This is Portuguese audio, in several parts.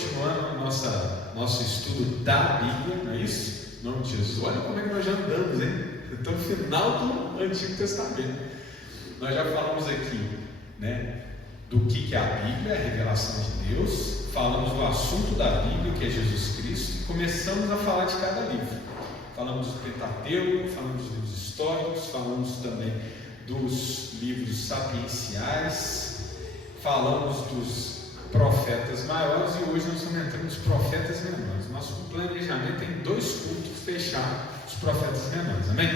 continuando nosso estudo da Bíblia, não é isso? Em nome de Jesus. Olha como é que nós já andamos, hein? Então, no final do Antigo Testamento. Nós já falamos aqui, né, do que é a Bíblia, a revelação de Deus. Falamos do assunto da Bíblia, que é Jesus Cristo, e começamos a falar de cada livro. Falamos do Pentateuco, falamos dos livros históricos, falamos também dos livros sapienciais, falamos dos profetas maiores e hoje nós estamos entrando nos profetas menores. Nosso planejamento é em 2 cultos fechar os profetas menores, amém?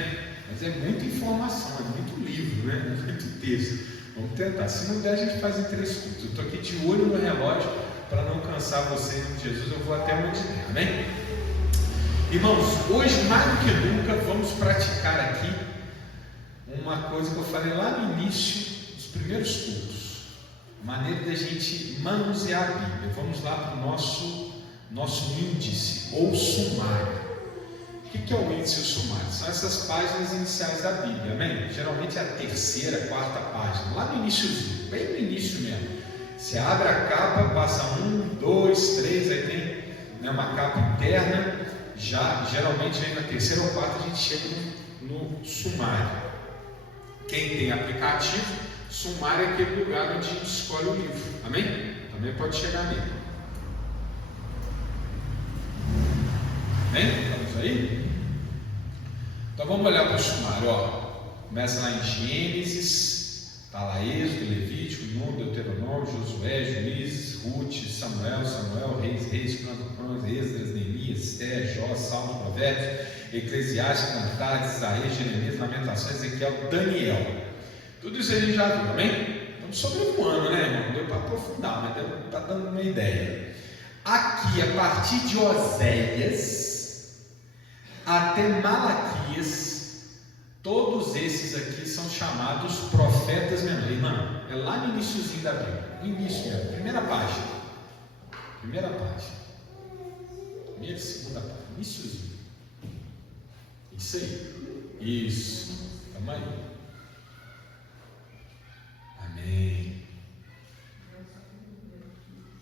Mas é muita informação, é muito livro, né? Muito texto. Vamos tentar, se não der a gente faz em 3 cultos. Eu estou aqui de olho no relógio para não cansar vocês em Jesus, eu vou até onde der, amém? Irmãos, hoje mais do que nunca vamos praticar aqui uma coisa que eu falei lá no início dos primeiros cultos. Maneira da gente manusear a Bíblia. Vamos lá para o nosso índice ou sumário. O que é o índice e o sumário? São essas páginas iniciais da Bíblia, amém? Geralmente é a 3ª, 4ª página, lá no iníciozinho, bem no início mesmo. Você abre a capa, passa 1, 2, 3, aí tem, né, uma capa interna. Já geralmente aí na 3ª ou 4ª a gente chega no sumário. Quem tem aplicativo, sumário é aquele lugar onde a gente escolhe o livro, amém? Também pode chegar nele. Amém? Estamos aí? Então vamos olhar para o sumário, ó. Começa lá em Gênesis, está lá Êxodo, Levítico, Número, Deuteronômio, Josué, Juízes, Ruth, Samuel, Reis, Crônicas, Esdras, Neemias, Esther, Jó, Salmos, Provérbios, Eclesiastes, Cantares, Isaías, Jeremias, Lamentações, Ezequiel, Daniel. Tudo isso a gente já viu, amém? Estamos sobrevoando, né, irmão? Não deu para aprofundar, mas está dando uma ideia. Aqui, a partir de Oséias até Malaquias, todos esses aqui são chamados profetas menores. Irmão, é lá no iniciozinho da Bíblia. Início mesmo, primeira página. Primeira página. Primeira e segunda página. Iniciozinho. Isso aí. Isso. Tamo aí. Amém.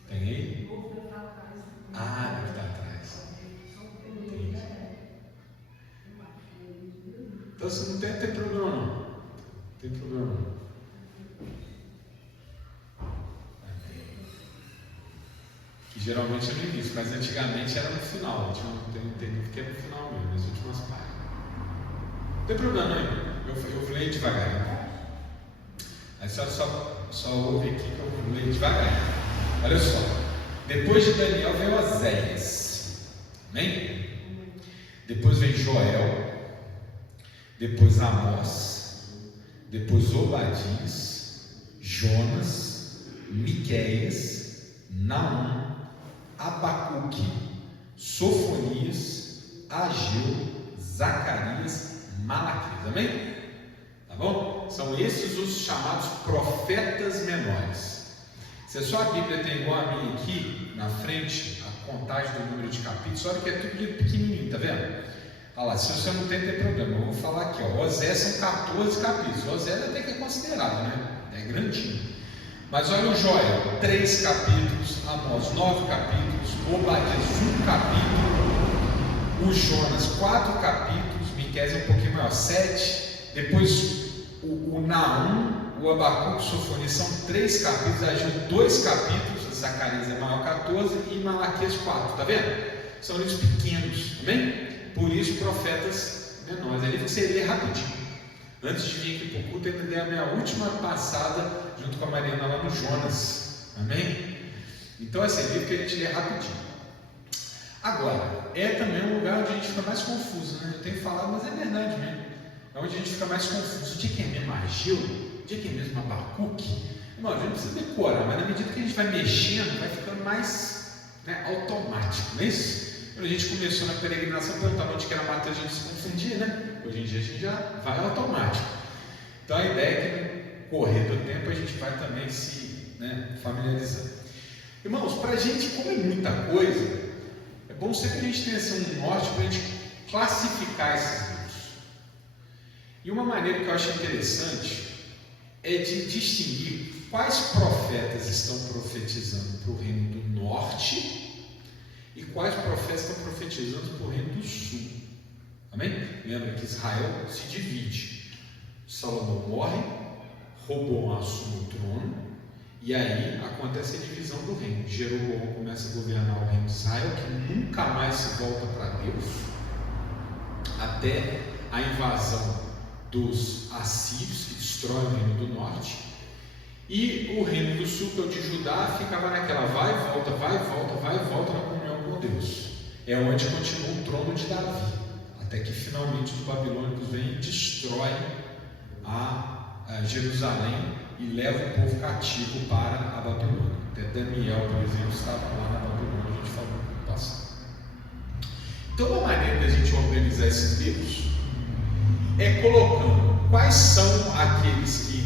Tem aí? Ah, deve estar atrás. Entendi. Então você não tem problema não. Não tem problema não. Amém. Que geralmente é no início, mas antigamente era no final. Tem que é no final mesmo, nas últimas páginas. Não tem problema não. Eu leio devagar. Aí só ouve aqui que eu leio devagar. Olha só. Depois de Daniel vem Oséias. Amém? Depois vem Joel. Depois Amós. Depois Obadias. Jonas. Miqueias. Naum. Abacuque. Sofonias. Ageu. Zacarias. Malaquias. Amém? Tá bom? São esses os chamados profetas menores. Se a sua Bíblia tem igual a minha aqui, na frente, a contagem do número de capítulos, olha que é tudo pequenininho, tá vendo? Olha lá, se você não tem problema, eu vou falar aqui, ó. Oséias são 14 capítulos. Oséias até que é considerado, né? É grandinho. Mas olha o Joel, 3 capítulos, Amós, 9 capítulos, Obadias, 1 capítulo, o Jonas, 4 capítulos, Miqueias é um pouquinho maior, 7, depois o Naum, o Abacuque, Sofonias são 3 capítulos, Ageu 2 capítulos, Zacarias é maior, 14 e Malaquias 4, tá vendo? São livros pequenos, amém? Por isso profetas menores, é livro que você lê rapidinho. Antes de vir aqui para o culto, eu dei a minha última passada junto com a Mariana lá no Jonas, amém? Então esse é livro que a gente lê rapidinho. Agora, é também um lugar onde a gente fica mais confuso, né? Eu tenho falado, mas é verdade mesmo. É onde a gente fica mais confuso. O que é mesmo Ageu? O que é mesmo Abacuque? Irmão, a gente não precisa decorar, mas na medida que a gente vai mexendo, vai ficando mais, né, automático, não é isso? Quando a gente começou na peregrinação, perguntava onde que era Mateus, a gente se confundia, né? Hoje em dia a gente já vai automático. Então a ideia é que no correr do tempo a gente vai também se, né, familiarizando. Irmãos, para a gente, como é muita coisa, é bom sempre que a gente tenha assim, um norte para a gente classificar esses livros. E uma maneira que eu acho interessante é de distinguir quais profetas estão profetizando para o reino do norte e quais profetas estão profetizando para o reino do sul. Amém? Lembra que Israel se divide. Salomão morre, Roboão assume o trono, e aí acontece a divisão do reino. Jeroboão começa a governar o reino de Israel, que nunca mais se volta para Deus, até a invasão dos assírios, que destroem o reino do norte. E o reino do sul, que é o de Judá, ficava naquela vai e volta na comunhão com Deus. É onde continua o trono de Davi, até que finalmente os babilônicos vêm e destroem a Jerusalém e levam o povo cativo para a Babilônia. Até Daniel, por exemplo, estava lá na Babilônia, a gente falou no passado. Então, uma maneira da gente organizar esses livros é colocando quais são aqueles que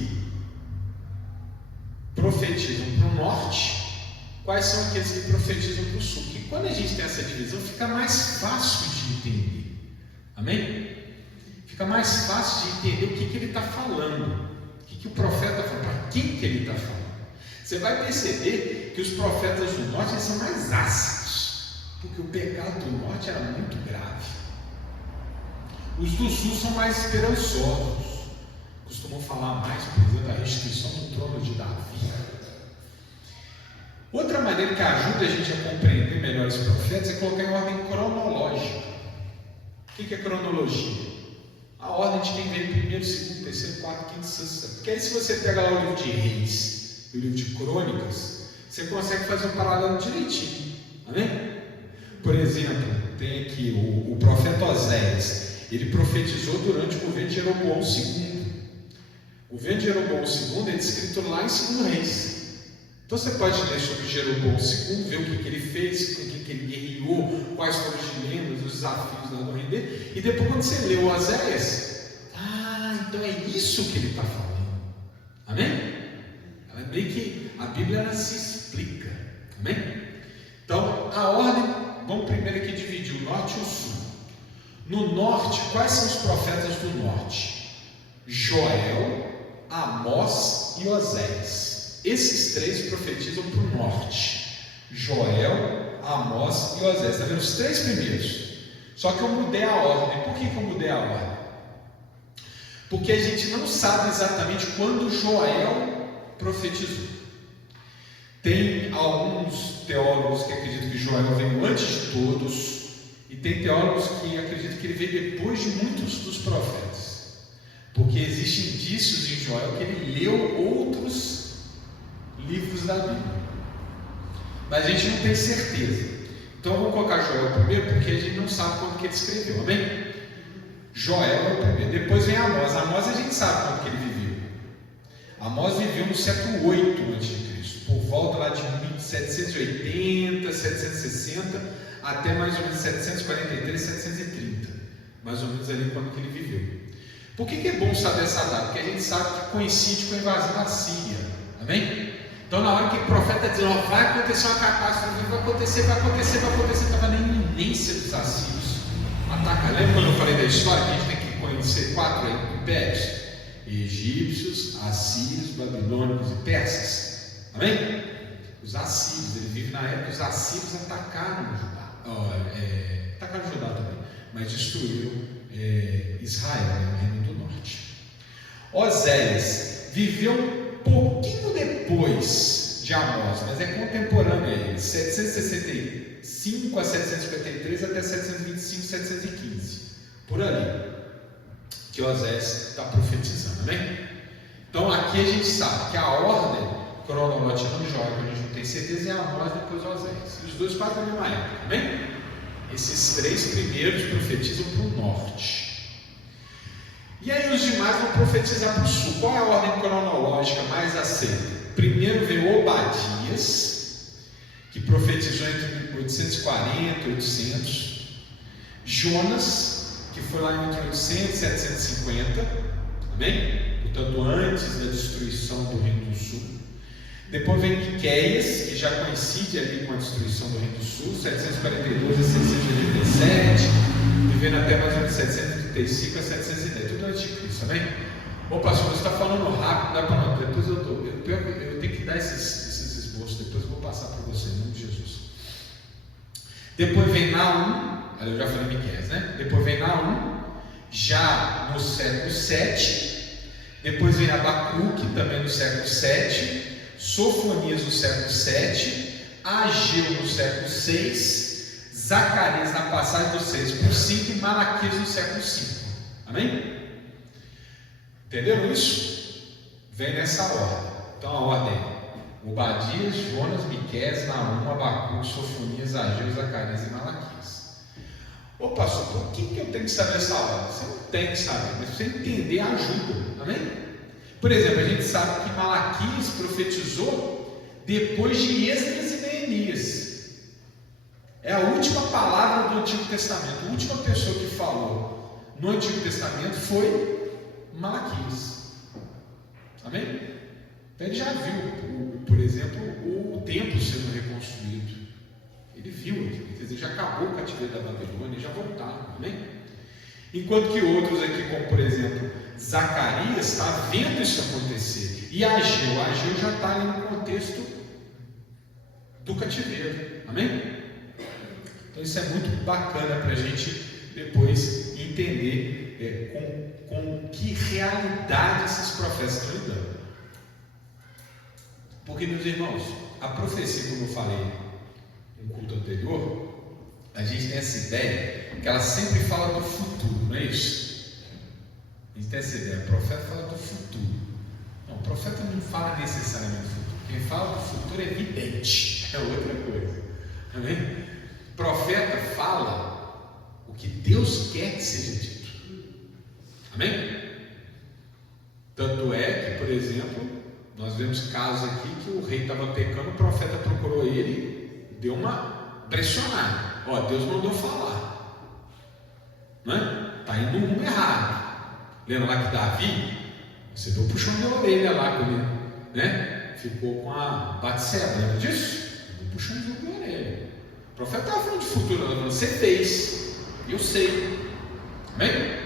profetizam para o norte, quais são aqueles que profetizam para o sul. Porque quando a gente tem essa divisão, fica mais fácil de entender. Amém? Fica mais fácil de entender o que ele está falando, o que o profeta está falando, para quem que ele está falando. Você vai perceber que os profetas do norte eles são mais ácidos, porque o pecado do norte era muito grave. Os do sul são mais esperançosos, costumam falar mais, por exemplo, da restituição do trono de Davi. Outra maneira que ajuda a gente a compreender melhor os profetas é colocar em ordem cronológica. O que é cronologia? A ordem de quem veio primeiro, segundo, terceiro, quarto, quinto, sexto. Porque aí, se você pega lá o livro de Reis e o livro de Crônicas, você consegue fazer um paralelo direitinho. Amém? Por exemplo, tem aqui o profeta Oséias. Ele profetizou durante o governo de Jeroboão II. O governo de Jeroboão II é descrito lá em 2 Reis. Então você pode ler sobre Jeroboão II, ver o que ele fez, com o que ele guerreou, quais foram os dilemas, os desafios lá no reino dele. E depois, quando você lê o Oséias, então é isso que ele está falando. Amém? Ela é meio que a Bíblia ela se explica. Amém? Então, a ordem, vamos primeiro aqui dividir o norte e o sul. No norte, quais são os profetas do norte? Joel, Amós e Oséias. Esses três profetizam para o norte. Joel, Amós e Oséias. Está vendo? Os três primeiros. Só que eu mudei a ordem. Por que eu mudei a ordem? Porque a gente não sabe exatamente quando Joel profetizou. Tem alguns teólogos que acreditam que Joel veio antes de todos, e tem teólogos que acreditam que ele veio depois de muitos dos profetas, porque existem indícios em Joel que ele leu outros livros da Bíblia, mas a gente não tem certeza. Então vamos colocar Joel primeiro, porque a gente não sabe quando que ele escreveu. Amém? Joel é o primeiro. Depois vem Amós. Amós a gente sabe quando que ele viveu. Amós viveu no século 8 a.C., por volta lá de 1780, 760, até mais ou menos 743, 730, mais ou menos ali quando que ele viveu. Por que é bom saber essa data? Porque a gente sabe que coincide com a invasão da Síria. Amém? Então, na hora que o profeta diz, vai acontecer uma catástrofe, vai acontecer, estava na iminência dos assírios. Ataca. Lembra quando eu falei da história que a gente tem que conhecer 4 impérios? Egípcios, assírios, babilônicos e persas. Amém? Os assírios, ele vive na época que os assírios atacaram o Judá. Atacaram o Judá também, mas destruíram Israel, o reino do norte. Oséias viveu um pouquinho depois de Amós, mas é contemporâneo a ele, 765 a 753 até 725, 715, por ali, que Oséias está profetizando, amém? Então aqui a gente sabe que a ordem cronológica não joga, a gente não tem certeza, é Amós depois Oséias, e os dois quase na mesma época, amém? Esses três primeiros profetizam para o norte. E aí os demais vão profetizar para o sul. Qual é a ordem cronológica mais aceita? Primeiro veio Obadias, que profetizou entre 840 e 800. Jonas, que foi lá entre 800 e 750. Amém? Portanto, antes da destruição do Reino do Sul. Depois vem Miqueias, que já coincide ali com a destruição do Reino do Sul, 742 a 787, vivendo até mais ou menos 735 a 710, tudo antes de Cristo, amém? Bom, pastor, você está falando rápido, dá para não, depois eu tenho que dar esses esboços, depois eu vou passar para você, em nome de Jesus. Depois vem Naum, eu já falei Miqueias, né? Depois vem Naum, já no século 7. Depois vem Abacuque, também no século 7. Sofonias no século 7. Ageu no século 6. Zacarias na passagem do 6 por 5 e Malaquias no século 5. Amém? Entenderam isso? Vem nessa ordem. Então a ordem é Obadias, Jonas, Miqueias, Naum, Abacuque, Sofonias, Ageu, Zacarias e Malaquias. Ô pastor, por que eu tenho que saber essa ordem? Você não tem que saber, mas você entender ajuda. Amém? Por exemplo, a gente sabe que Malaquias profetizou depois de Esdras e Neemias. É a última palavra do Antigo Testamento. A última pessoa que falou no Antigo Testamento foi Malaquias. Amém? Então ele já viu, por exemplo, o templo sendo reconstruído. Ele viu, quer dizer, já acabou o cativeiro da Babilônia, já voltaram. Amém? Enquanto que outros aqui, como por exemplo Zacarias, está vendo isso acontecer. E Ageu já está ali no contexto do cativeiro. Amém? Então isso é muito bacana para a gente depois entender com que realidade esses profetas estão lidando. Porque, meus irmãos, a profecia, como eu falei no culto anterior, a gente tem essa ideia que ela sempre fala do futuro, não é isso? A gente tem essa ideia, o profeta fala do futuro. Não, o profeta não fala necessariamente do futuro. Quem fala do futuro é vidente, é outra coisa. Amém? O profeta fala o que Deus quer que seja dito. Amém? Tanto é que, por exemplo, nós vemos casos aqui que o rei estava pecando, o profeta procurou ele, deu uma pressionada. Ó, Deus mandou falar, não é? Está indo no rumo errado. Lembra lá que Davi, você deu um puxão de orelha lá com ele, né? Ficou com a Batseba, lembra disso? Deu um puxão de orelha. O profeta estava falando de futuro, ela falou, você fez, eu sei. Amém?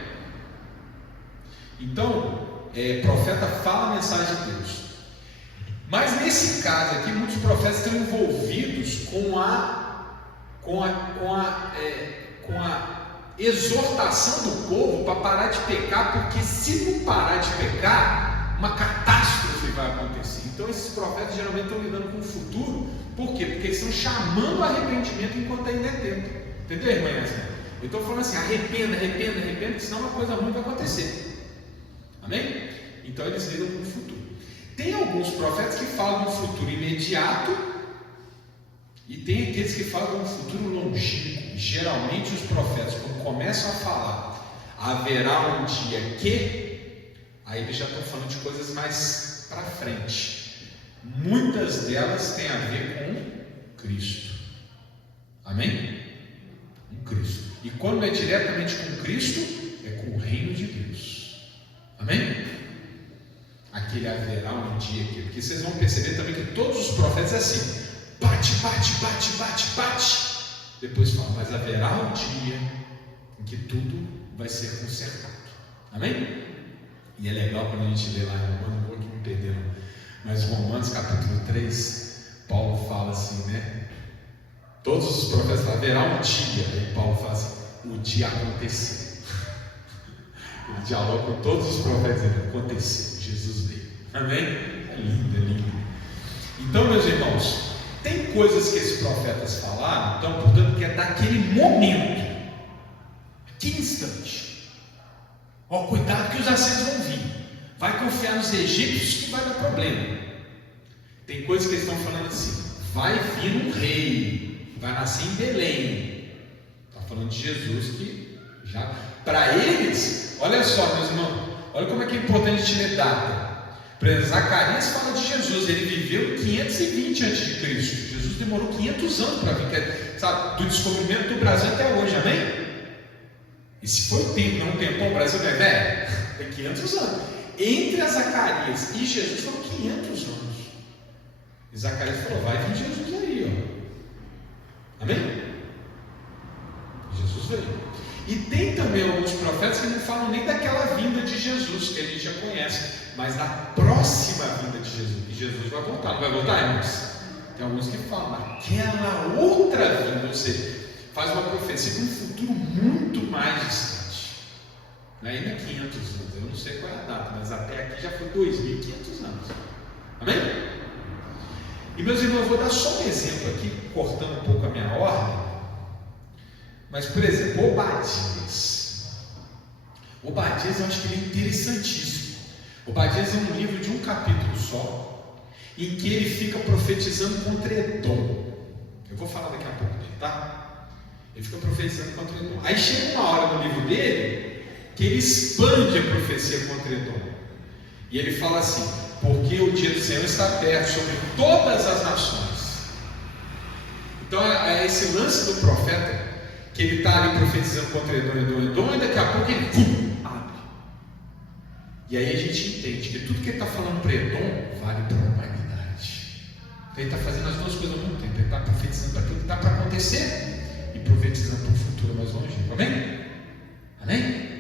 Então, profeta fala a mensagem de Deus. Mas nesse caso aqui, muitos profetas estão envolvidos com a exortação do povo para parar de pecar, porque se não parar de pecar, uma catástrofe vai acontecer. Então esses profetas geralmente estão lidando com o futuro. Por quê? Porque eles estão chamando o arrependimento enquanto ainda é tempo. Entendeu, irmã? Eu estou falando assim, arrependa, porque senão uma coisa ruim vai acontecer. Amém? Então eles lidam com o futuro. Tem alguns profetas que falam de um futuro imediato e tem aqueles que falam de um futuro longínquo. Geralmente os profetas, quando começam a falar haverá um dia que, aí eles já estão falando de coisas mais para frente. Muitas delas têm a ver com Cristo. Amém? Com Cristo. E quando é diretamente com Cristo, é com o reino de Deus. Amém? Aquele haverá um dia aqui, porque vocês vão perceber também que todos os profetas é assim, bate, depois fala, mas haverá um dia em que tudo vai ser consertado. Amém? E é legal quando a gente lê lá em Romanos, não vou aqui me perder não, mas Romanos capítulo 3, Paulo fala assim, né? Todos os profetas falam, haverá um dia, e Paulo fala assim, o dia aconteceu. Ele dialoga com todos os profetas, ele aconteceu, Jesus veio. Amém? É lindo, é lindo. Então, meus irmãos, tem coisas que esses profetas falaram, então, portanto, que é daquele momento, aquele instante. Ó, cuidado que os assírios vão vir. Vai confiar nos egípcios que vai dar problema. Tem coisas que eles estão falando assim, vai vir um rei, vai nascer em Belém. Está falando de Jesus que já, para eles, olha só, meus irmãos, olha como é que é importante te ler data. Por exemplo, Zacarias fala de Jesus, ele viveu 520 a.C. Jesus demorou 500 anos para vir, sabe, do descobrimento do Brasil até hoje, amém? E se foi o tempo, não um tempão, o Brasil não é velho? É 500 anos. Entre a Zacarias e Jesus foram 500 anos. E Zacarias falou, vai vir Jesus aí, ó. Amém? Jesus veio. E tem também alguns profetas que não falam nem daquela vinda de Jesus, que a gente já conhece, mas da próxima vinda de Jesus. E Jesus vai voltar, não vai voltar, irmãos? Tem alguns que falam daquela outra vinda, ou seja, faz uma profecia de um futuro muito mais distante. Ainda 500 anos, eu não sei qual é a data, mas até aqui já foi 2.500 anos. Amém? E meus irmãos, eu vou dar só um exemplo aqui, cortando um pouco a minha ordem. Mas, por exemplo, Obadias. Obadias eu acho que ele é interessantíssimo. Obadias é um livro de um capítulo só, em que ele fica profetizando contra Edom. Eu vou falar daqui a pouco dele, tá? Ele fica profetizando contra Edom. Aí chega uma hora no livro dele que ele expande a profecia contra Edom. E ele fala assim: porque o dia do Senhor está perto sobre todas as nações. Então é esse lance do profeta, que ele está ali profetizando contra Edom, e daqui a pouco ele abre. E aí a gente entende que tudo que ele está falando para Edom vale para a humanidade. Então ele está fazendo as duas coisas ao mesmo tempo. Ele está profetizando para aquilo que está para acontecer e profetizando para o futuro mais longevo. Amém? Amém?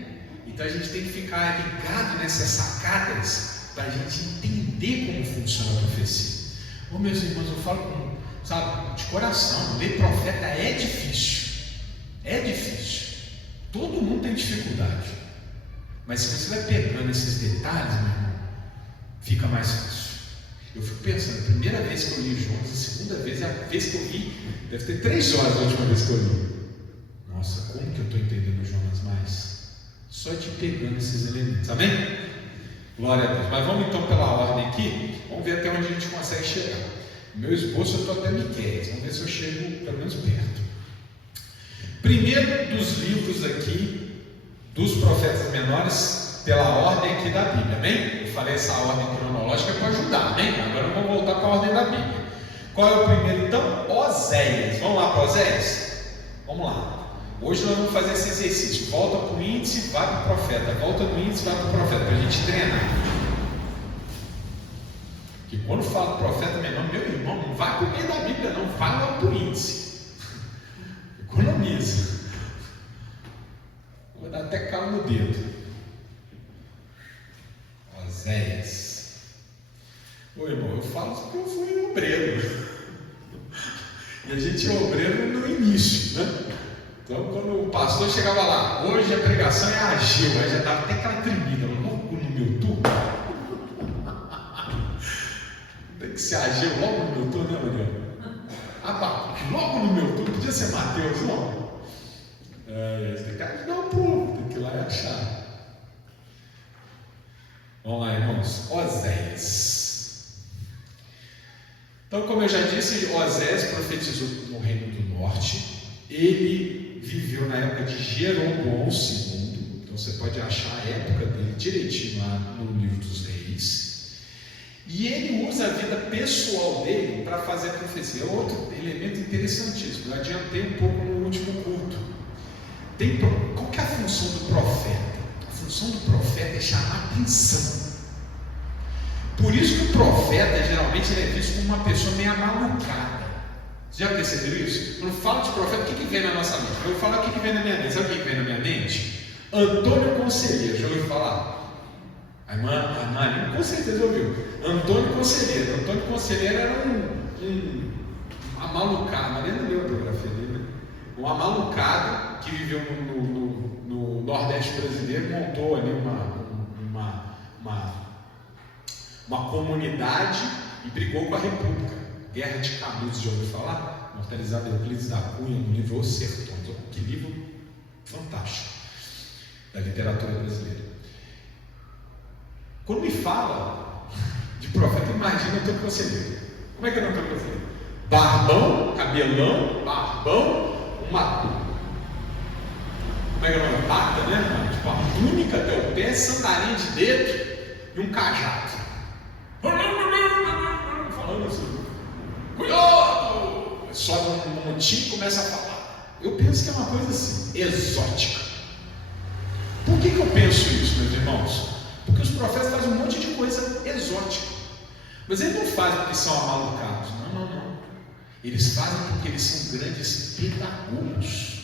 Então a gente tem que ficar ligado nessas sacadas para a gente entender como funciona a profecia. Ô meus irmãos, eu falo de coração, ler profeta é difícil. É difícil. Todo mundo tem dificuldade. Mas se você vai pegando esses detalhes, meu irmão, fica mais fácil. Eu fico pensando, a primeira vez que eu li Jonas, a segunda vez, a vez que eu li, deve ter 3 horas a última vez que eu li. Nossa, como que eu estou entendendo Jonas mais? Só de pegando esses elementos, amém? Glória a Deus. Mas vamos então pela ordem aqui, vamos ver até onde a gente consegue chegar. Meu esboço eu estou até Miqueias, vamos ver se eu chego pelo menos perto. Primeiro dos livros aqui, dos profetas menores, pela ordem aqui da Bíblia, amém? Eu falei essa ordem cronológica para ajudar, amém? Agora vamos voltar para a ordem da Bíblia. Qual é o primeiro então? Oséias. Vamos lá para Oséias? Vamos lá. Hoje nós vamos fazer esse exercício. Volta para o índice, vai para o profeta. Volta no índice, vai para o profeta, para a gente treinar. Que quando fala profeta menor, meu irmão, não vai para o meio da Bíblia, não. Vai lá para o índice. Economiza. Vou dar até calo no dedo. Oséias. Ô irmão, eu falo porque eu fui obreiro. E a gente é obreiro no início, né? Então, quando o pastor chegava lá, hoje a pregação é agil, aí já dava até aquela tremida, logo no meu turno. Tem que ser agil logo no meu turno, né, Manuel? Logo no meu turno, podia ser Mateus, não? Tem que ajudar o povo, tem que ir lá e achar. Vamos lá, irmãos. Oséias. Então, como eu já disse, Oséias profetizou no Reino do Norte. Ele viveu na época de Jeroboão II. Então você pode achar a época dele direitinho lá no livro dos Reis. E ele usa a vida pessoal dele para fazer a profecia. Outro elemento interessantíssimo. Eu adiantei um pouco no último culto. Qual que é a função do profeta? A função do profeta é chamar atenção. Por isso que o profeta geralmente ele é visto como uma pessoa meio amalucada. Você já perceberam isso? Quando falo de profeta, o que vem na nossa mente? Eu falo o que vem na minha mente. Sabe o que vem na minha mente? Antônio Conselheiro, já ouviu falar? A irmã com certeza ouviu. Antônio Conselheiro. Antônio Conselheiro era um amalucado. A Mariana leu a biografia dele, né? Um amalucado que viveu no Nordeste brasileiro, montou ali uma comunidade e brigou com a República. Guerra de Canudos, já ouviu falar? Mortalizado Euclides da Cunha no livro Os Sertões. Que livro fantástico da literatura brasileira. Quando me fala de profeta, imagina Antônio Conselheiro. Como é que é Antônio Conselheiro? Barbão, cabelão, uma. Como é que é o nome? Bata, né? Tipo uma túnica até o pé, sandalinha de dedo e um cajado. Falando assim. Cuidado! Sobe um montinho e começa a falar. Eu penso que é uma coisa assim, exótica. Por que eu penso isso, meus irmãos? Porque os profetas fazem um monte de coisa exótica. Mas eles não fazem porque são amalucados. Não. Eles fazem porque eles são grandes pedagogos.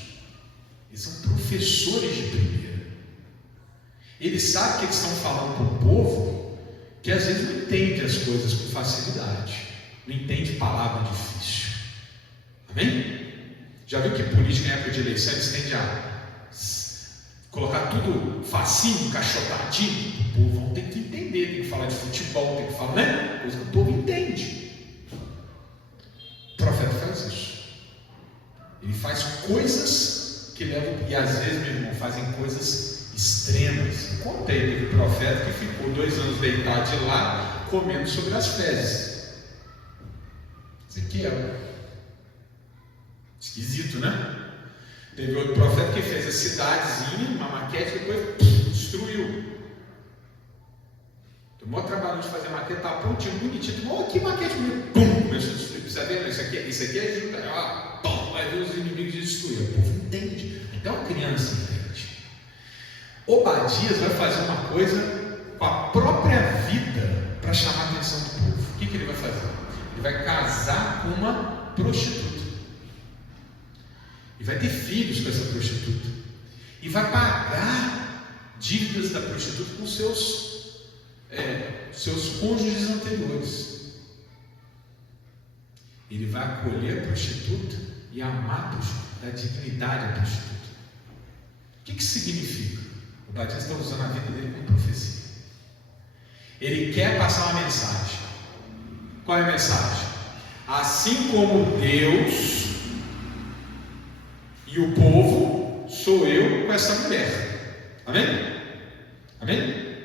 Eles são professores de primeira. Eles sabem que eles estão falando para o povo que às vezes não entende as coisas com facilidade. Não entende palavra difícil. Amém? Já viu que política em época de eleição eles tendem a colocar tudo facinho, encaixotadinho? O povo vão ter que entender, tem que falar de futebol, tem que falar, né? Coisa que o povo entende. O profeta faz isso. Ele faz coisas que levam, e às vezes, meu irmão, fazem coisas extremas. Eu contei, teve um profeta que ficou 2 anos deitado de lá, comendo sobre as fezes. Ezequiel. Esquisito, né? Teve outro profeta que fez a cidadezinha, uma maquete, e depois destruiu. Tomou trabalho de fazer a maquete, tá prontinho, bonitinho. Tomou que maquete bonita, pum, começou a destruir. Você vê, isso aqui é Judá, pum, vai ver os inimigos destruir. O povo entende, até uma criança entende. Obadias vai fazer uma coisa com a própria vida para chamar a atenção do povo. O que ele vai fazer? Ele vai casar com uma prostituta. E vai ter filhos com essa prostituta. E vai pagar dívidas da prostituta com seus cônjuges anteriores. Ele vai acolher a prostituta e amar a prostituta, dar dignidade à prostituta. O que significa? O Batista está usando a vida dele como profecia. Ele quer passar uma mensagem. Qual é a mensagem? Assim como Deus e o povo, sou eu com essa mulher. Amém? Amém?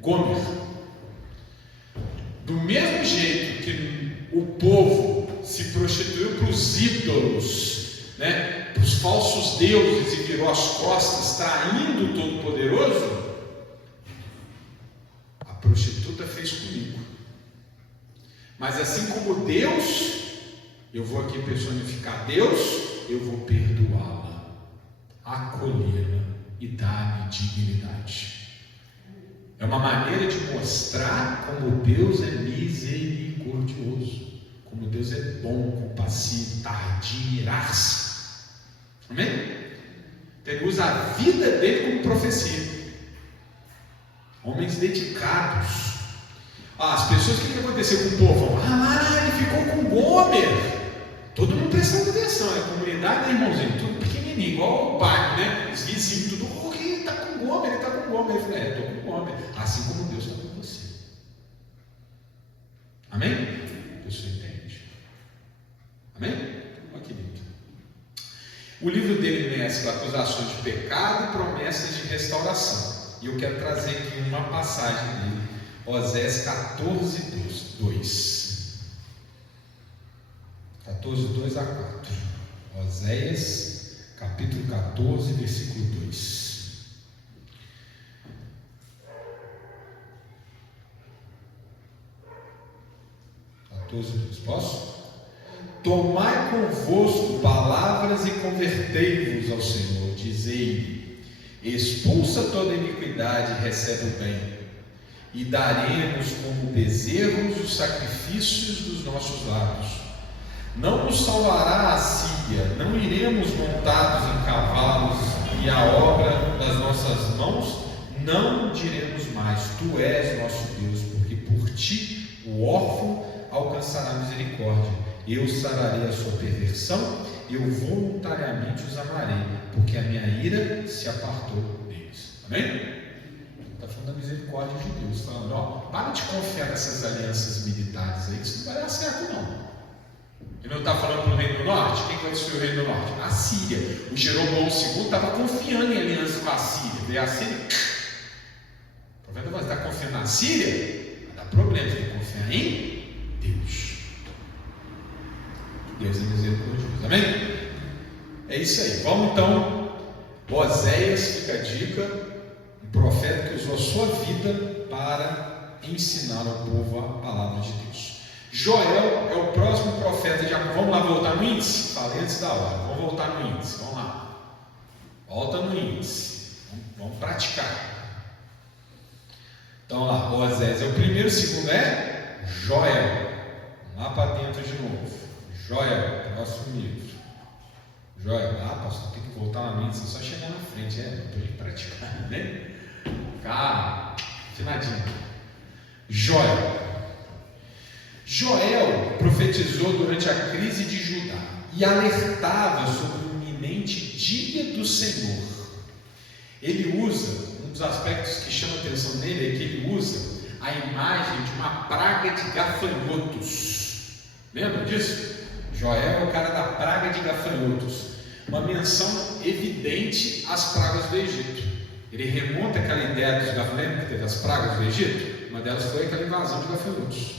Gomer. Do mesmo jeito que o povo se prostituiu para os ídolos, né, para os falsos deuses e virou as costas, traindo o Todo-Poderoso, a prostituta fez comigo. Mas assim como Deus, eu vou aqui personificar Deus, eu vou perdoá-la, acolhê-la e dar-lhe dignidade. É uma maneira de mostrar como Deus é misericordioso, como Deus é bom, compassivo, tardio, irar-se. Amém? Então ele usa a vida dele como profecia. Homens dedicados. As pessoas, o que aconteceu com o povo? Ele ficou com Gomer. Todo mundo prestando atenção, a comunidade, né, irmãozinho? Tudo pequenininho, igual o bairro, né? Os vizinhos, tudo, ele está com Gomer, ele está com Gomer. Eu falei, estou com Gomer. Assim como Deus está com você. Amém? A pessoa entende. Amém? Olha que lindo. O livro dele mescla acusações de pecado e promessas de restauração. E eu quero trazer aqui uma passagem dele, Oséias 14, 2. 14, 2 a 4. Oséias, capítulo 14, versículo 2. 14, 2. Posso? Tomai convosco palavras e convertei-vos ao Senhor. Dizei-lhe: expulsa toda iniquidade e recebe o bem. E daremos como bezerros os sacrifícios dos nossos lábios. Não nos salvará a Síria, não iremos montados em cavalos, e a obra das nossas mãos não diremos mais: tu és nosso Deus, porque por ti o órfão alcançará misericórdia. Eu sararei a sua perversão, eu voluntariamente os amarei, porque a minha ira se apartou deles. Amém? Está falando da misericórdia de Deus, falando, para de confiar nessas alianças militares aí, que isso não vai dar certo não. Ele não está falando para o Reino do Norte? Quem vai destruir o Reino do Norte? A Síria. O Jeroboão II estava confiando em aliança com a Síria. Veio a Síria. O profeta vai estar confiando na Síria? Vai dar problema. Tem que confiar em Deus. Deus é misericordioso. Amém? É isso aí. Vamos então. Oséias, fica a dica. Um profeta que usou a sua vida para ensinar ao povo a palavra de Deus. Joel é o próximo profeta de Jacó. Vamos lá voltar no índice? Falei antes da hora. Vamos voltar no índice. Vamos lá. Volta no índice. Vamos praticar. Então lá, Oséias é o primeiro, o segundo é Joel. Vamos lá para dentro de novo. Joel, próximo livro. Joel, pastor, tem que voltar lá no índice, só chegar na frente, depois de praticar, né? Calma, afinadinho. Joel profetizou durante a crise de Judá e alertava sobre o iminente dia do Senhor. Ele usa, um dos aspectos que chama a atenção nele é que ele usa a imagem de uma praga de gafanhotos. Lembra disso? Joel é o cara da praga de gafanhotos. Uma menção evidente às pragas do Egito. Ele remonta aquela ideia dos gafanhotos, que teve as pragas do Egito. Uma delas foi aquela invasão de gafanhotos.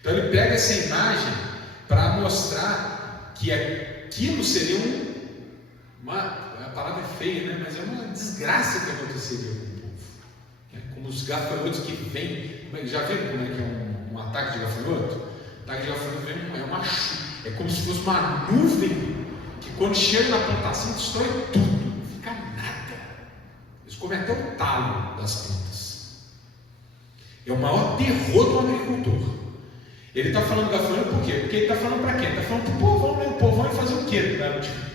Então ele pega essa imagem para mostrar que aquilo seria a palavra é feia, né? Mas é uma desgraça que aconteceria com o povo. Como os gafanhotos que vêm. Já viram como é que é um ataque de gafanhoto? O ataque de gafanhoto é uma chuva. É como se fosse uma nuvem que quando chega na plantação destrói tudo. Não fica nada. Eles comem até o talo das plantas. É o maior terror do agricultor. Ele está falando gafanhoto por quê? Porque ele está falando para quem? Ele está falando para o povão, né? O povão ia fazer o quê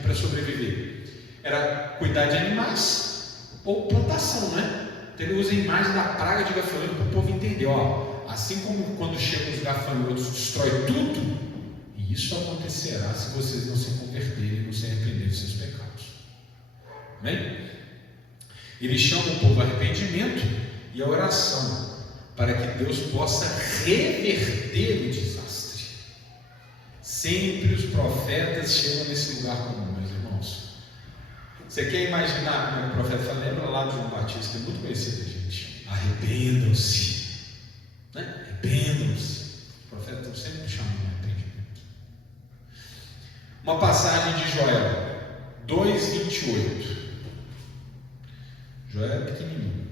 para sobreviver? Era cuidar de animais ou plantação, né? Então ele usa a imagem da praga de gafanhoto para o povo entender, ó, assim como quando chegam os gafanhotos destrói tudo, e isso acontecerá se vocês não se converterem e não se arrependerem dos seus pecados. Amém? Ele chama o povo ao arrependimento e à oração, para que Deus possa reverter o desastre. Sempre os profetas chegam nesse lugar comum, meus irmãos. Você quer imaginar como é que o profeta fala? Lembra lá de João Batista, é muito conhecido, gente. Arrependam-se, né? Arrependam-se. Os profetas estão sempre chamando de arrependimento. Uma passagem de Joel 2:28. Joel é pequenininho.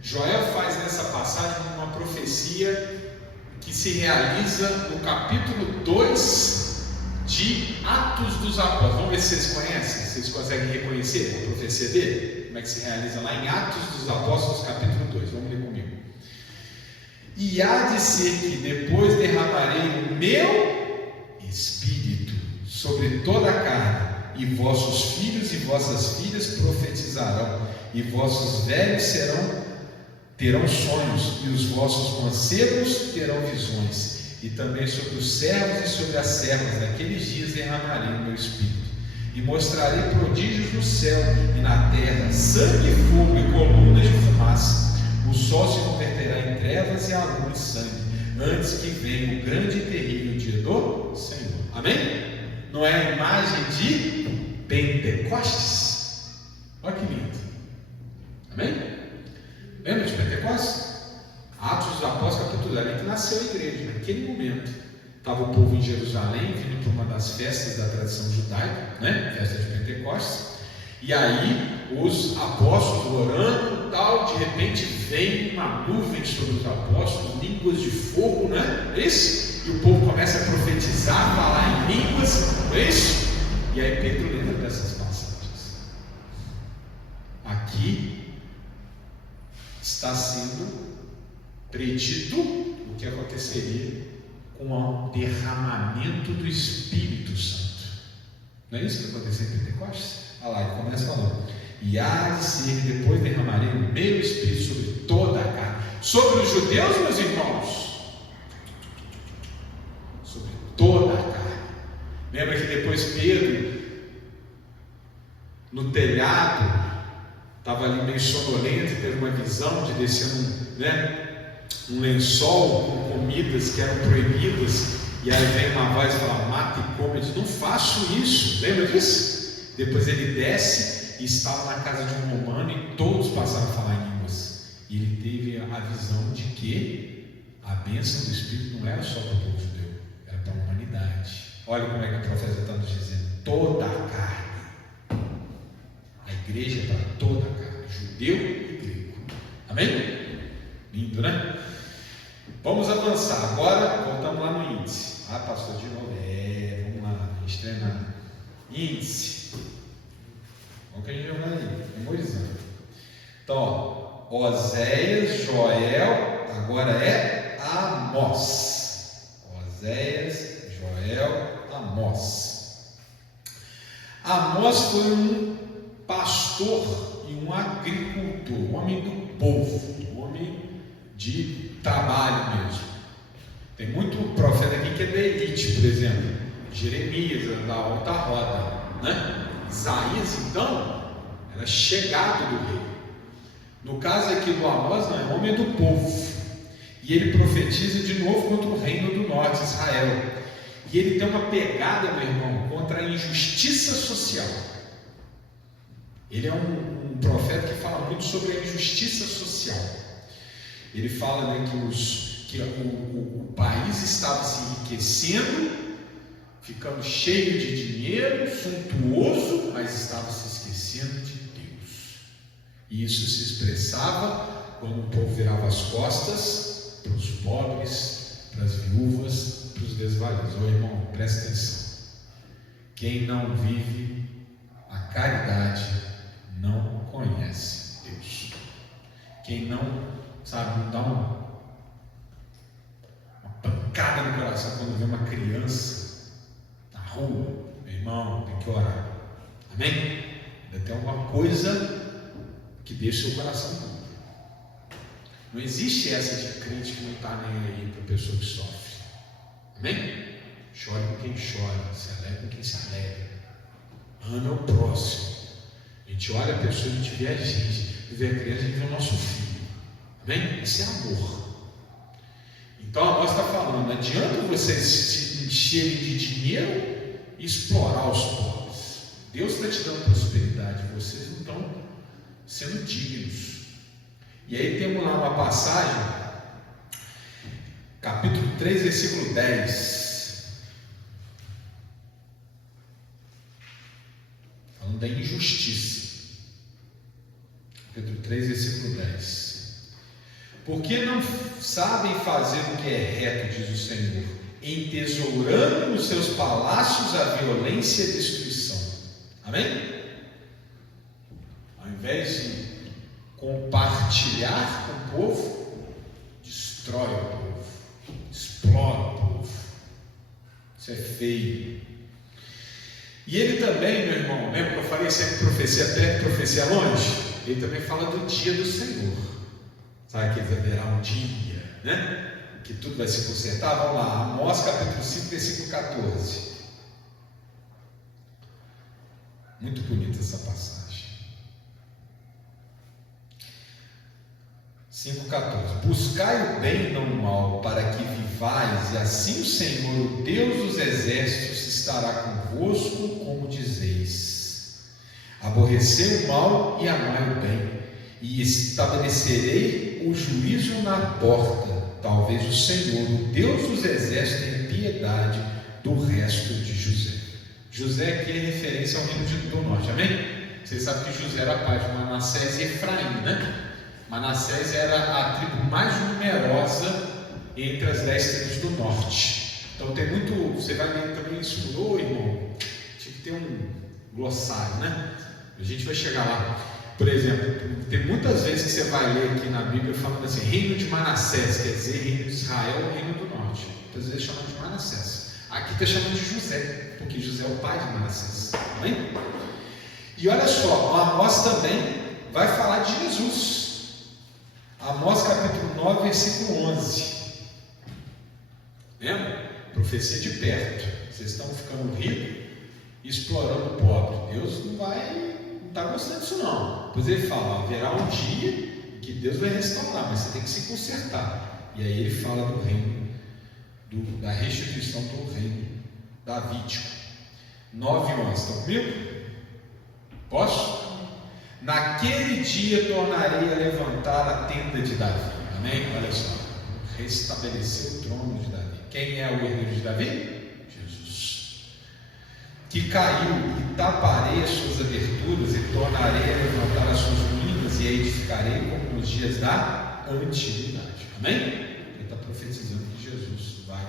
Joel faz nessa passagem uma profecia que se realiza no capítulo 2 de Atos dos Apóstolos. Vamos ver se vocês conhecem, se vocês conseguem reconhecer a profecia dele, como é que se realiza lá em Atos dos Apóstolos, capítulo 2. Vamos ler comigo. E há de ser que depois derramarei o meu Espírito sobre toda a carne, e vossos filhos e vossas filhas profetizarão, e vossos velhos terão sonhos, e os vossos mancebos terão visões, e também sobre os servos e sobre as servas naqueles dias derramarei o meu Espírito, e mostrarei prodígios no céu e na terra, sangue, fogo e colunas de fumaça. O sol se converterá em trevas e a lua em sangue, antes que venha o grande e terrível dia do Senhor. Amém? Não é a imagem de Pentecostes? Olha que lindo. Amém? Lembra de Pentecostes? Atos dos Apóstolos, capítulo 2, ali que nasceu a igreja. Naquele momento estava o povo em Jerusalém, vindo para uma das festas da tradição judaica, né? Festa de Pentecostes. E aí os apóstolos orando, tal, de repente vem uma nuvem sobre os apóstolos, línguas de fogo, né? É isso? E o povo começa a profetizar, falar em línguas, não é isso? E aí Pedro lembra dessas passagens. Aqui está sendo predito o que aconteceria com o derramamento do Espírito Santo. Não é isso que aconteceu em Pentecostes? Olha lá, ele começa falando: e há de ser, depois derramarei o meu Espírito sobre toda a carne. Sobre os judeus, meus irmãos, sobre toda a carne. Lembra que depois Pedro, no telhado, estava ali meio sonolento, teve uma visão de descer um lençol com comidas que eram proibidas, e aí vem uma voz e fala: mata e come. Ele diz: não faço isso. Lembra disso? Depois ele desce e estava na casa de um romano e todos passaram a falar em línguas, e ele teve a visão de que a bênção do Espírito não era só para o povo judeu, era para a humanidade. Olha como é que o profeta está nos dizendo: toda a carne. A igreja é para toda a carne, judeu e grego. Amém? Lindo, né? Vamos avançar. Agora voltamos lá no índice. Ah, pastor, de novo. Vamos lá, a gente treinar. Índice. Vamos que a gente vai aí, memorizando. Então, ó, Oséias, Joel, agora é Amós. Oséias, Joel, Amós. Amós foi um pastor e um agricultor, um homem do povo, um homem de trabalho mesmo. Tem muito profeta aqui que é da elite, por exemplo. Jeremias era da alta roda, né? Isaías, então, era chegado do rei. No caso aqui do Amós, não é homem do povo. E ele profetiza de novo contra o reino do norte, Israel. E ele tem uma pegada, meu irmão, contra a injustiça social. Ele é um profeta que fala muito sobre a injustiça social. Ele fala, né, que o país estava se enriquecendo, ficando cheio de dinheiro, suntuoso, mas estava se esquecendo de Deus. E isso se expressava quando o povo virava as costas para os pobres, para as viúvas, para os desvalidos. Ô irmão, presta atenção. Quem não vive a caridade não conhece Deus. Quem não, sabe, não dá uma pancada no coração quando vê uma criança na rua, meu irmão, tem que orar. Amém? Ainda tem alguma coisa que deixa o seu coração duro. Não existe essa de crente que não está nem aí para a pessoa que sofre. Amém? Chore com quem chora, se alegra com quem se alegra. Ama o próximo. A gente olha a pessoa, a gente vê a gente vê a criança, a gente vê o nosso filho. Amém? Isso é amor. Então a voz está falando, não adianta vocês se encherem de dinheiro e explorar os pobres. Deus está te dando prosperidade, vocês não estão sendo dignos. E aí temos lá uma passagem, capítulo 3, versículo 10, falando da injustiça. Capítulo 3, versículo 10. Porque não sabem fazer o que é reto, diz o Senhor, entesourando nos seus palácios a violência e a destruição. Amém? Ao invés de compartilhar com o povo, destrói o povo, explora o povo. Isso é feio. E ele também, meu irmão, lembra que eu falei sempre profecia perto, profecia longe? Ele também fala do dia do Senhor. Sabe que haverá um dia, né? Que tudo vai se consertar. Vamos lá, Amós capítulo 5, versículo 14. Muito bonita essa passagem. 5,14. Buscai o bem e não o mal, para que vivais, e assim o Senhor, o Deus dos exércitos, estará convosco, como dizeis. Aborrecei o mal e amai o bem, e estabelecerei o juízo na porta. Talvez o Senhor, o Deus dos exércitos, tenha piedade do resto de José. José aqui é referência ao reino do norte, amém? Vocês sabem que José era pai de Manassés e Efraim, né? Manassés era a tribo mais numerosa entre as 10 tribos do norte. Então tem muito, você vai ler também isso, irmão, tinha que ter um glossário, né? A gente vai chegar lá. Por exemplo, tem muitas vezes que você vai ler aqui na Bíblia falando assim, reino de Manassés, quer dizer reino de Israel, reino do norte. Muitas vezes chamando de Manassés. Aqui está chamando de José, porque José é o pai de Manassés. Amém? E olha só, Amós também vai falar de Jesus. Amós capítulo 9, versículo 11. Lembra? Profecia de perto. Vocês estão ficando ricos e explorando o pobre. Deus não está gostando disso não. Pois ele fala, haverá um dia que Deus vai restaurar, mas você tem que se consertar. E aí ele fala do reino, da restituição do reino davídico. 9 e 11. Estão comigo? Posso? Naquele dia tornarei a levantar a tenda de Davi. Amém? Olha só. Restabelecer o trono de Davi. Quem é o herdeiro de Davi? Jesus. Que caiu, e taparei as suas aberturas, e tornarei a levantar as suas ruínas, e a edificarei como nos dias da antiguidade. Amém? Ele está profetizando que Jesus vai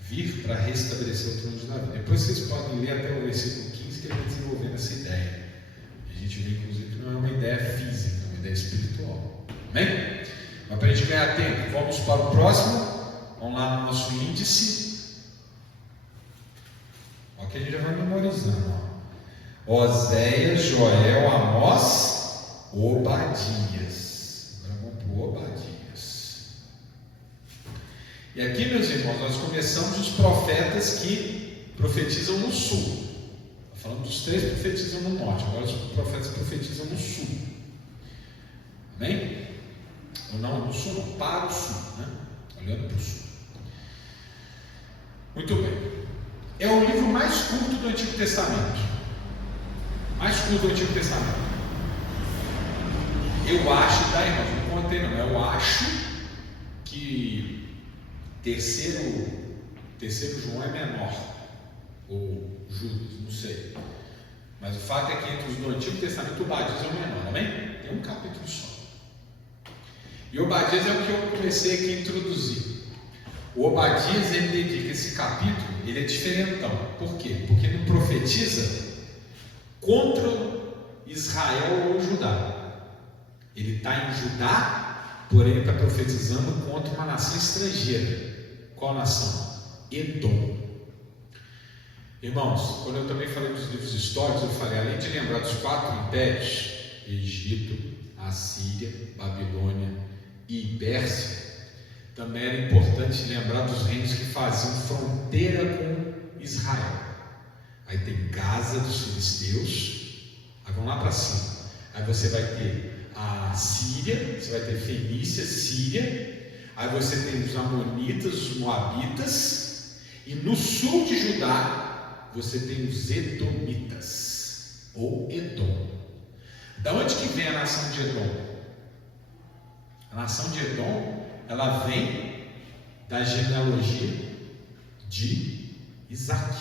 vir para restabelecer o trono de Davi. Depois vocês podem ler até o versículo 15, que ele vai desenvolvendo essa ideia. A gente vê, inclusive, que não é uma ideia física, é uma ideia espiritual. Amém? Mas para a gente ganhar tempo, vamos para o próximo. Vamos lá no nosso índice. Olha que a gente já vai memorizando. Oséias, Joel, Amós, Obadias. Agora vamos para o Obadias. E aqui, meus irmãos, nós começamos os profetas que profetizam no sul. Falando dos 3 profetizam no norte, agora os profetas profetizam no sul. Amém? Ou não, no sul, não, para o sul, né? Olhando para o sul. Muito bem. É o livro mais curto do Antigo Testamento. Mais curto do Antigo Testamento. Eu acho, tá, irmãos? Não contei não. Eu acho que terceiro João é menor. Ou Judas, não sei. Mas o fato é que entre os do Antigo Testamento, Obadias é o menor, amém? Tem um capítulo só. E Obadias é o que eu comecei aqui a introduzir. O Obadias, ele dedica esse capítulo, ele é diferentão. Por quê? Porque não profetiza contra Israel ou Judá. Ele está em Judá, porém ele está profetizando contra uma nação estrangeira. Qual nação? Edom. Irmãos, quando eu também falei dos livros históricos, eu falei, além de lembrar dos 4 impérios, Egito, Assíria, Babilônia e Pérsia, também era importante lembrar dos reinos que faziam fronteira com Israel. Aí tem Gaza dos filisteus, aí vão lá para cima. Aí você vai ter a Síria, você vai ter Fenícia, Síria, aí você tem os Amonitas, os Moabitas, e no sul de Judá você tem os Edomitas, ou Edom. Da onde que vem a nação de Edom? A nação de Edom, ela vem da genealogia de Isaac.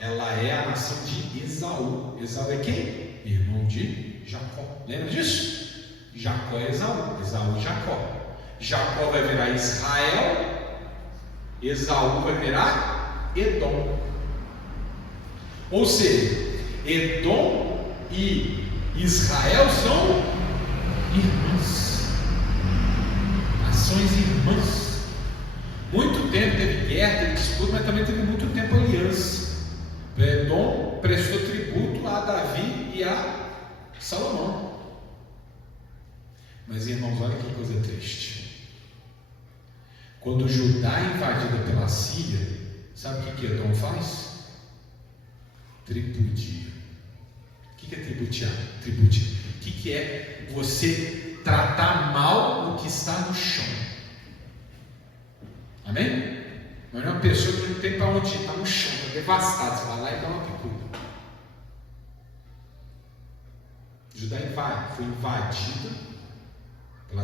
Ela é a nação de Esaú. Esaú é quem? Irmão de Jacó. Lembra disso? Jacó é Esaú. Esaú é Jacó. Jacó vai virar Israel. Esaú vai virar Edom. Ou seja, Edom e Israel são irmãs, nações irmãs. Muito tempo teve guerra, teve disputa, mas também teve muito tempo aliança. Edom prestou tributo a Davi e a Salomão. Mas irmãos, olha que coisa triste. Quando Judá é invadida pela Síria, sabe o que Edom faz? Tripudia. O que é tributear? Tripudia. O que é você tratar mal o que está no chão? Amém? Não é uma pessoa que não tem para onde ir, está no chão, está devastado. Você vai lá e dá uma picuda. Judá foi invadida pela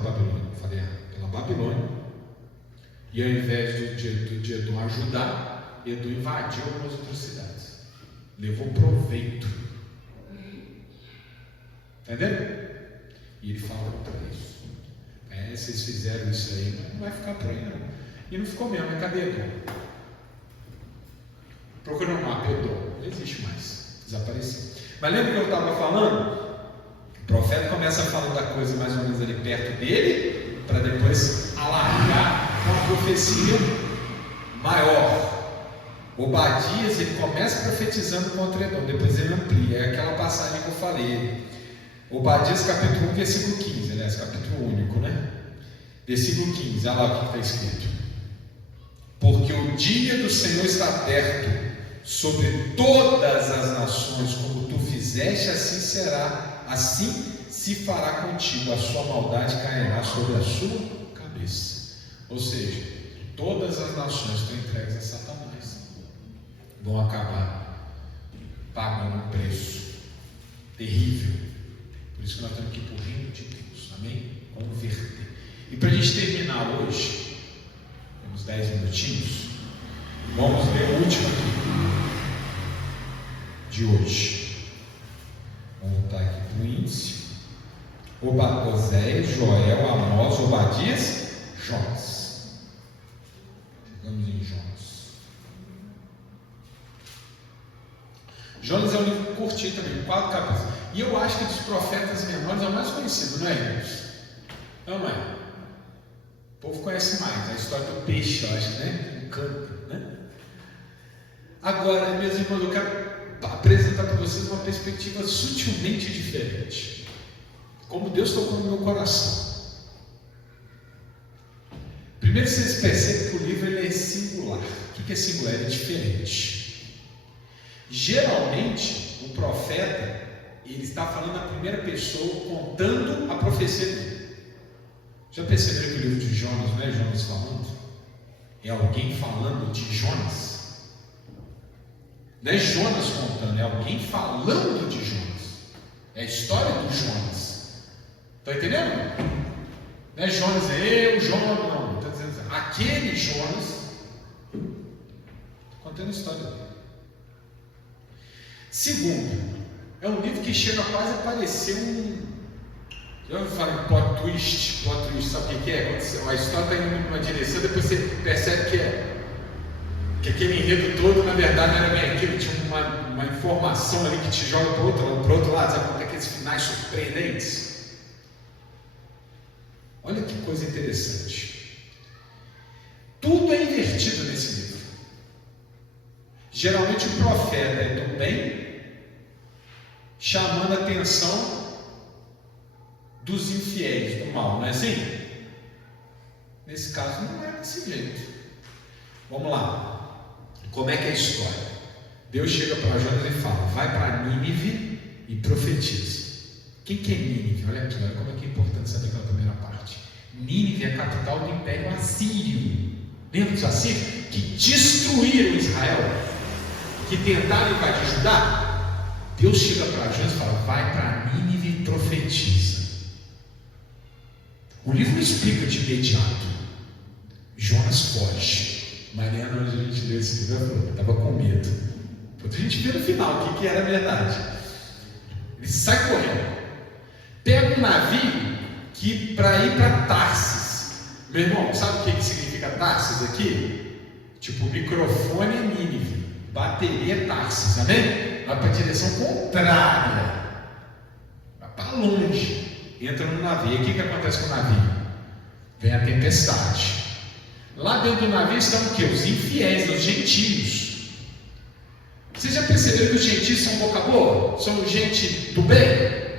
Babilônia. Falei pela Babilônia. E ao invés de Edom ajudar, Edom invadiu algumas outras cidades. Levou proveito. Entendeu? E ele fala para isso. Vocês fizeram isso aí, mas não vai ficar por aí não. E não ficou mesmo, cadê Edom? Procura um mapa, Edom. Não existe mais. Desapareceu. Mas lembra que eu estava falando? O profeta começa falando da coisa mais ou menos ali perto dele, para depois alargar uma profecia maior. Obadias, ele começa profetizando contra Edom, depois ele amplia. É aquela passagem que eu falei. Obadias capítulo 1, versículo 15, aliás, capítulo único, né? Versículo 15, olha lá o que está escrito. Porque o dia do Senhor está perto sobre todas as nações, como tu fizeste, assim será, assim se fará contigo, a sua maldade cairá sobre a sua cabeça. Ou seja, todas as nações que estão entregues a Satanás vão acabar pagando um preço terrível. Por isso que nós temos que ir para o reino de Deus, amém? Converter. E para a gente terminar hoje, uns 10 minutinhos, vamos ler o último aqui de hoje. Vamos voltar aqui para o índice. Oséias, Joel, Amós, Obadias, Jonas. Chegamos em Jonas. Jonas é um livro curtinho também, 4 capítulos. E eu acho que dos profetas menores é o mais conhecido, não é, irmãos? Não é? O povo conhece mais a história do peixe, eu acho, né? Encanta, né? Agora, meus irmãos, eu quero apresentar para vocês uma perspectiva sutilmente diferente. Como Deus tocou no meu coração. 1 Primeiro vocês percebem que o livro ele é singular. O que é singular? Ele é diferente. Geralmente, o profeta, ele está falando na primeira pessoa, contando a profecia dele. Já perceberam que o livro de Jonas não é Jonas falando? É alguém falando de Jonas. Não é Jonas contando, é alguém falando de Jonas. É a história do Jonas. Está entendendo? Não é Jonas, é eu, Jonas, não. Está dizendo aquele Jonas, contando a história dele. Segundo, é um livro que chega quase a parecer eu falo plot twist, sabe o que é? Quando a história está indo numa direção, depois você percebe que aquele enredo todo, na verdade, não era bem aquilo, tinha uma informação ali que te joga para o outro lado, sabe? Como aqueles finais surpreendentes. Olha que coisa interessante. Tudo é invertido nesse livro. Geralmente o profeta é do bem, chamando a atenção dos infiéis, do mal, não é assim? Nesse caso não é desse jeito. Vamos lá. Como é que é a história? Deus chega para Jonas e fala: vai para Nínive e profetiza. Quem que é Nínive? Olha aqui, olha como é que é importante saber aquela primeira parte. Nínive é a capital do Império Assírio. Lembra dos assírios? Que destruíram Israel, que tentaram invadir Judá. Deus chega para Jonas e fala: vai para Nínive e profetiza. O livro não explica de imediato. Jonas foge. Mariana, onde a gente leu esse livro, estava com medo. Depois a gente vê no final o que era verdade. Ele sai correndo, pega um navio que para ir para Tarsis. Meu irmão, sabe o que significa Tarsis aqui? Tipo microfone é Nínive, bateria é Tarsis, amém? Vai para a direção contrária, vai para longe. Entra no navio. E o que acontece com o navio? Vem a tempestade. Lá dentro do navio estão o quê? Os infiéis, os gentios. Vocês já perceberam que os gentios são boca boa? São gente do bem?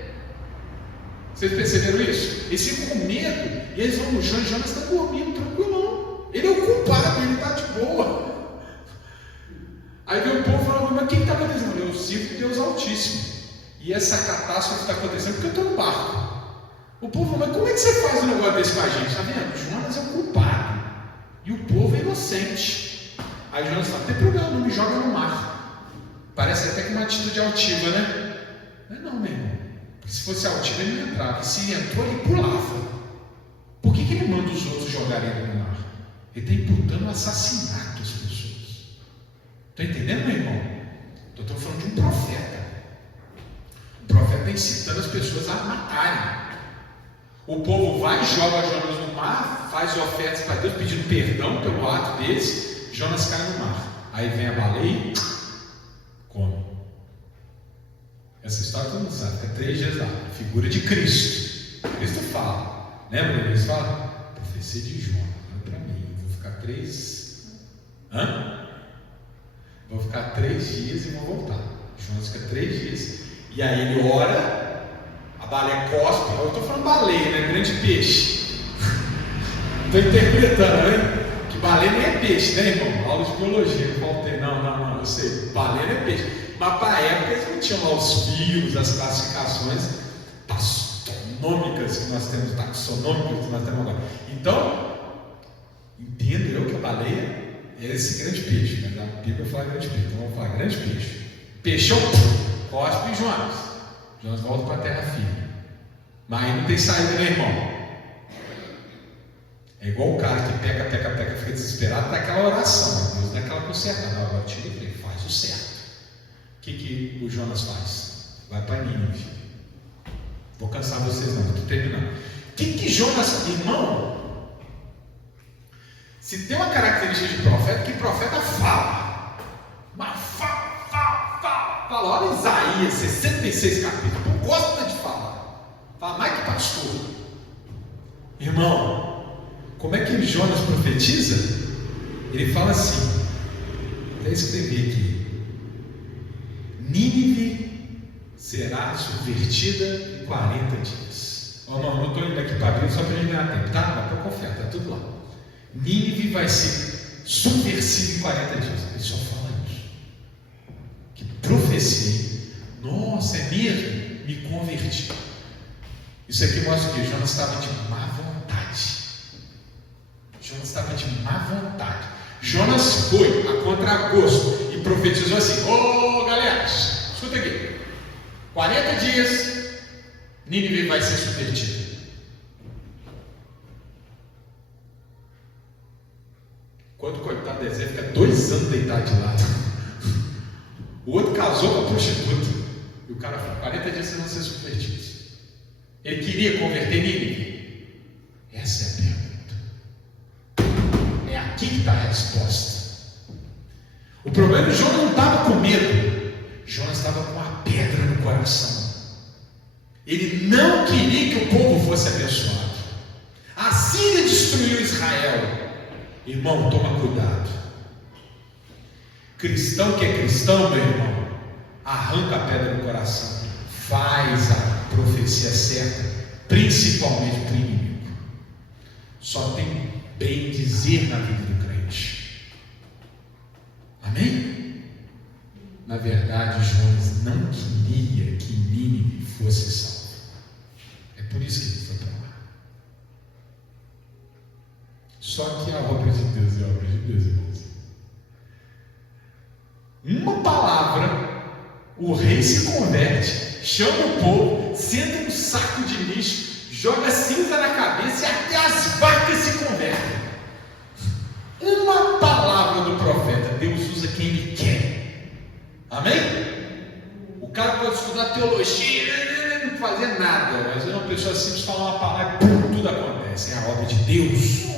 Vocês perceberam isso? Eles ficam com medo e eles vão no Jonas. Jonas está dormindo, tranquilão. Ele é o culpado, ele está de boa. Aí vem o povo falando: mas o que está acontecendo? Eu sirvo Deus Altíssimo. E essa catástrofe está acontecendo porque eu estou no barco. O povo fala: mas como é que você faz um negócio desse com a gente? Está vendo? Jonas é o culpado e o povo é inocente. Aí Jonas fala: não tem problema, não me joga no mar. Parece até que uma atitude altiva, né? Não, meu irmão. Porque se fosse altiva, ele não entrava. E se ele entrou, ele pulava. Por que ele manda os outros jogarem ele no mar? Ele está imputando o assassinato das pessoas. Está entendendo, meu irmão? Estou falando de um profeta. O profeta está incitando as pessoas a matarem. O povo vai, joga Jonas no mar, faz ofertas para Deus, pedindo perdão pelo ato deles. Jonas cai no mar. Aí vem a baleia e come. Essa história todo mundo sabe, fica 3 dias lá. Figura de Cristo. Cristo fala. Lembra? Eles falam: profecia de Jonas. Olha para mim, eu vou ficar 3. Vou ficar 3 dias e vou voltar. Jonas fica 3 dias. E aí ele ora. A baleia cospe. Eu estou falando baleia, né? Grande peixe. Estou interpretando, né? Que baleia nem é peixe, né, irmão? Aula de biologia, não faltei. Não, eu sei. Baleia não é peixe. Mas para a época eles não tinham lá os fios, as classificações taxonômicas que nós temos, agora. Então, entendo eu que a baleia é esse grande peixe, mas a Bíblia fala grande peixe, então vamos falar grande peixe. Peixão, cospe e Jonas. Jonas volta para a terra firme. Mas aí não tem saída, né, irmão? É igual o cara que peca, fica desesperado, dá aquela oração. Deus dá aquela consertada. Agora eu te livrei, faz o certo. O que o Jonas faz? Vai para Nínive. Vou cansar vocês não, estou terminando. O que Jonas, irmão? Se tem uma característica de profeta, que profeta fala. Mas fala. Olha Isaías 66 capítulos. Não gosta de falar. Fala mais que pastor. Irmão, como é que Jonas profetiza? Ele fala assim. Até escrevi aqui. Nínive será subvertida em 40 dias. Não estou indo aqui para abrir só para a gente ganhar tempo, tá? Dá para confiar, está tudo lá. Nínive vai ser subversivo em 40 dias. Ele só fala isso. Que profecia. Nossa, é mesmo? Me converti. Isso aqui mostra que Jonas estava de má vontade. Jonas estava de má vontade. Jonas foi a contragosto e profetizou assim: ô galera, escuta aqui, 40 dias Nínive vai ser subvertida. Quando o coitado do deserto fica 2 anos deitado de lado. O outro casou com a prostituta. E o cara falou: 40 dias vocês vão ser subvertidos. Ele queria converter Nínive? Essa é a pergunta. É aqui que está a resposta. O problema é que Jonas não estava com medo. Jonas estava com uma pedra no coração. Ele não queria que o povo fosse abençoado. A Síria destruiu Israel. Irmão, toma cuidado. Cristão que é cristão, meu irmão, arranca a pedra do coração. Faz a profecia certa, principalmente para o inimigo. Só tem bem dizer na vida do crente. Amém? Na verdade, Jonas não queria que Nínive fosse salvo. É por isso que ele foi para lá. Só que a obra de Deus é a obra de Deus, irmãos. Uma palavra, o rei se converte, chama o povo, senta um saco de lixo, joga cinza na cabeça e até as vacas se convertem. Uma palavra do profeta, Deus usa quem Ele quer. Amém? O cara pode estudar teologia, não fazer nada, mas uma pessoa simples fala uma palavra e tudo acontece. É a obra de Deus.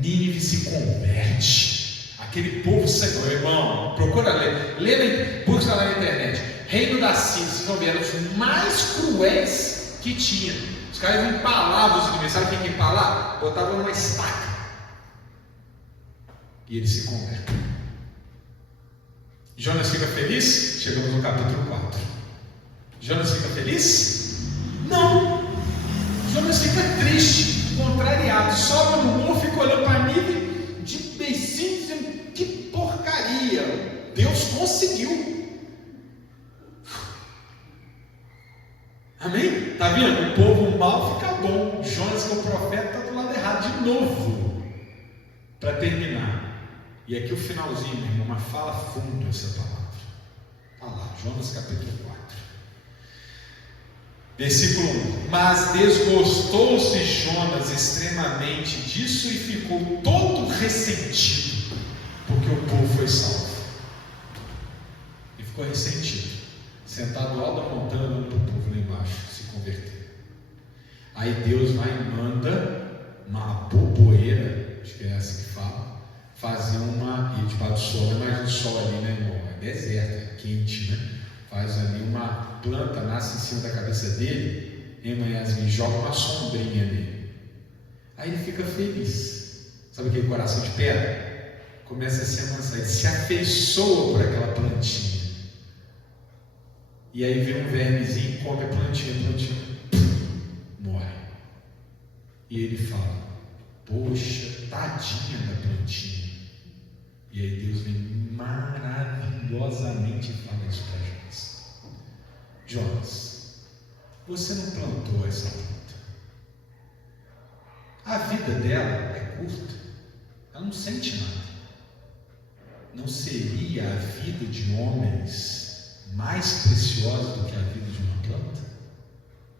Nínive se converte. Aquele povo saiu, irmão, procura ler, busca lá na internet. Reino da Síria, vocês vão ver, eram os mais cruéis que tinha. Os caras empalavam os inimigos. Sabe o que empalar? Botavam uma estaca. E eles se convertem. Jonas fica feliz? Chegamos no capítulo 4. Jonas fica feliz? Não. Jonas fica triste, contrariado. Sobe no morro, fica olhando para Nínive de beicinho, dizendo: que porcaria. Deus conseguiu. Amém? Está vendo? O povo mal fica bom. Jonas, que é o profeta, está do lado errado de novo. Para terminar. E aqui o finalzinho, meu irmão, mas fala fundo essa palavra. Olha lá, Jonas capítulo 4. Versículo 1. Mas desgostou-se Jonas extremamente disso e ficou todo ressentido, porque o povo foi salvo. E ficou ressentido, sentado lá da montanha, olhando para o povo lá embaixo se converter. Aí Deus vai e manda uma boboeira, acho que é essa que fala, fazer uma, e debaixo do sol, não é mais o sol ali, né, irmão? É deserto, é quente, né? Faz ali uma planta, nasce em cima da cabeça dele, em manhãzinho, joga uma sombrinha nele. Aí ele fica feliz. Sabe aquele coração de pedra? Começa a se amansar, ele se afeiçoa por aquela plantinha. E aí vem um vermezinho, come a plantinha morre. E ele fala: poxa, tadinha da plantinha. E aí Deus vem maravilhosamente e fala isso para Jonas: Jonas, você não plantou essa planta. A vida dela é curta, ela não sente nada. Não seria a vida de homens mais preciosa do que a vida de uma planta?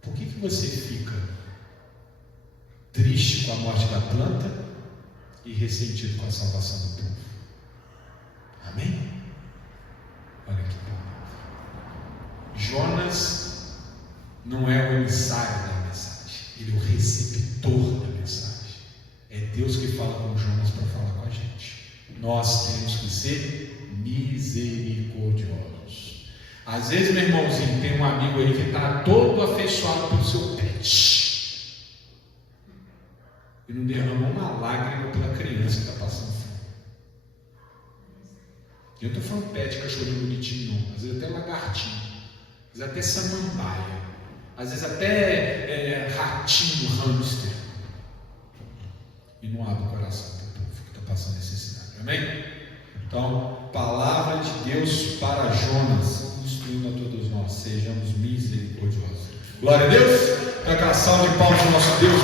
Por que você fica triste com a morte da planta e ressentido com a salvação do povo? Amém? Olha que palavra. Jonas não é o emissário da mensagem, ele é o receptor da mensagem. É Deus que fala com Jonas para falar com a gente. Nós temos que ser misericordiosos. Às vezes, meu irmãozinho, tem um amigo aí que está todo afeiçoado pelo seu pet e não derrama uma lágrima pela criança que está passando fome. E eu não estou falando pet, cachorrinho bonitinho, não. Às vezes até lagartinho, às vezes até samambaia, às vezes até ratinho, hamster. e não abre o coração para o povo que está passando necessidade. Amém? Então, palavra de Deus para Jonas, instruindo a todos nós, sejamos misericordiosos. Glória a Deus. Então, aquela salva de palmas ao nosso Deus,